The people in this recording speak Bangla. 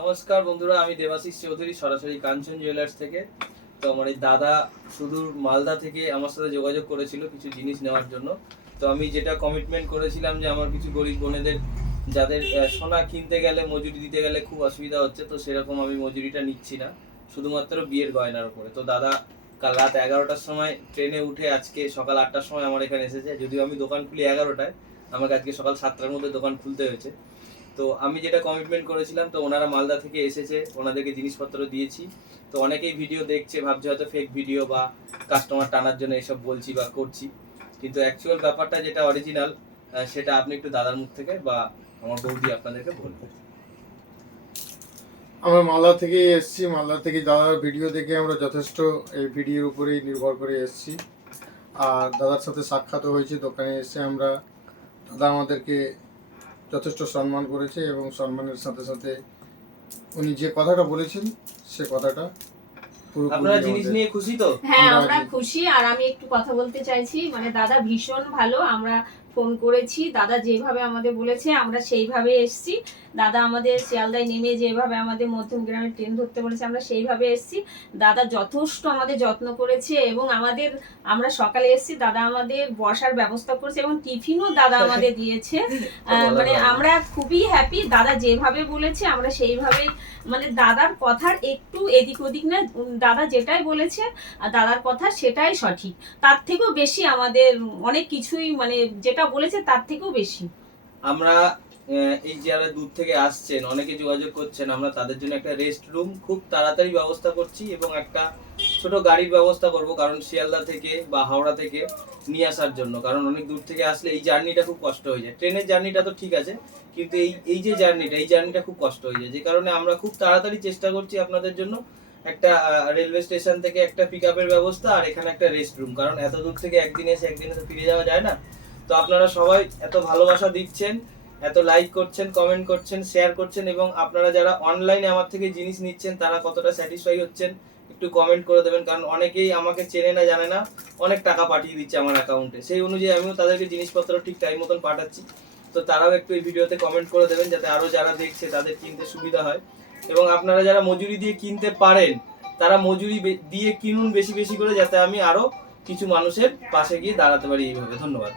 নমস্কার বন্ধুরা, আমি দেবাশিস চৌধুরী সরাসরি কাঞ্চন জুয়েলার্স থেকে। তো আমার এই দাদা সুদূর মালদা থেকে আমার সাথে যোগাযোগ করেছিল কিছু জিনিস নেওয়ার জন্য। তো আমি যেটা কমিটমেন্ট করেছিলাম যে আমার কিছু গরিব বোনেদের যাদের সোনা কিনতে গেলে মজুরি দিতে গেলে খুব অসুবিধা হচ্ছে, তো সেরকম আমি মজুরিটা নিচ্ছি না, শুধুমাত্র বিয়ের গয়নার উপরে। তো দাদা কাল রাত 11টার সময় ট্রেনে উঠে আজকে সকাল 8টার সময় আমার এখানে এসেছে। যদিও আমি দোকান খুলি 11টায়, আমাকে আজকে সকাল 7টার মধ্যে দোকান খুলতে হয়েছে। তো আমি যেটা কমিটমেন্ট করেছিলাম, তো ওনারা মালদা থেকে এসেছে, ওনাদেরকে জিনিসপত্র দিয়েছি। তো অনেকেই ভিডিও দেখছে, ভাবছে হয়তো ফেক ভিডিও বা কাস্টমার টানার জন্য এসব বলছি বা করছি, কিন্তু অ্যাকচুয়াল ব্যাপারটা যেটা অরিজিনাল সেটা আপনি একটু দাদার মুখ থেকে বা আমার বৌদি আপনাদেরকে বলবে। আমরা মালদা থেকে এসেছি। মালদা থেকে দাদার ভিডিও দেখে আমরা যথেষ্ট এই ভিডিওর উপরেই নির্ভর করে এসেছি। আর দাদার সাথে সাক্ষাৎও হয়েছে দোকানে এসে। আমরা দাদা আমাদেরকে যথেষ্ট সম্মান করেছে এবং সম্মানের সাথে সাথে উনি যে কথাটা বলেছেন সে কথাটা আপনারা জিনিস নিয়ে খুশি তো? হ্যাঁ, আমরা খুশি। আর আমি একটু কথা বলতে চাইছি, মানে দাদা ভীষণ ভালো। আমরা ফোন করেছি, দাদা যেভাবে আমাদের বলেছে আমরা সেইভাবে এসেছি। দাদা আমাদের শিয়ালদায় নেমে যেভাবে আমাদের মধ্যমগ্রামে ট্রেন ধরতে বলেছে আমরা সেইভাবে এসেছি। দাদা যথেষ্ট আমাদের যত্ন করেছে এবং আমরা সকালে এসেছি, দাদা আমাদের বসার ব্যবস্থা করেছে এবং টিফিনও দাদা আমাদের দিয়েছে। মানে আমরা খুবই হ্যাপি। দাদা যেভাবে বলেছে আমরা সেইভাবেই, মানে দাদার কথার একটু এদিক ওদিক না, দাদা যেটাই বলেছে আর দাদার কথা সেটাই সঠিক। তার থেকেও বেশি আমাদের অনেক কিছুই, মানে যেটা বলেছে তার থেকেও বেশি। আমরা এই যারা দূর থেকে আসছেন, অনেকে যোগাযোগ করছেন, আমরা তাদের জন্য একটা রেস্ট রুম খুব তাড়াতাড়ি ব্যবস্থা করছি এবং একটা ছোট গাড়ির ব্যবস্থা করব, কারণ শিয়ালদা থেকে বা হাওড়া থেকে নিয়ে আসার জন্য। কারণ অনেক দূর থেকে আসলে এই জার্নিটা খুব কষ্ট হয়ে যায়। ট্রেনের জার্নিটা তো ঠিক আছে, কিন্তু এই যে জার্নিটা খুব কষ্ট হয়ে যায়। যে কারণে আমরা খুব তাড়াতাড়ি চেষ্টা করছি আপনাদের জন্য একটা রেলওয়ে স্টেশন থেকে একটা পিক আপের ব্যবস্থা আর এখানে একটা রেস্ট রুম। কারণ এত দূর থেকে একদিনে তো ফিরে যাওয়া যায় না। তো আপনারা সবাই এত ভালোবাসা দিচ্ছেন, এত লাইক করছেন, কমেন্ট করছেন, শেয়ার করছেন, এবং আপনারা যারা অনলাইনে আমার থেকে জিনিস নিচ্ছেন তারা কতটা স্যাটিসফাই হচ্ছেন একটু কমেন্ট করে দেবেন। কারণ অনেকেই আমাকে চেনে না, জানে না, অনেক টাকা পাঠিয়ে দিচ্ছে আমার অ্যাকাউন্টে। সেই অনুযায়ী আমিও তাদেরকে জিনিসপত্র ঠিক টাইম মতন পাঠাচ্ছি। তো তারাও একটু এই ভিডিওতে কমেন্ট করে দেবেন যাতে আরও যারা দেখছে তাদের কিনতে সুবিধা হয়। এবং আপনারা যারা মজুরি দিয়ে কিনতে পারেন তারা মজুরি দিয়ে কিনুন বেশি বেশি করে, যাতে আমি আরও কিছু মানুষের পাশে গিয়ে দাঁড়াতে পারি এইভাবে। ধন্যবাদ।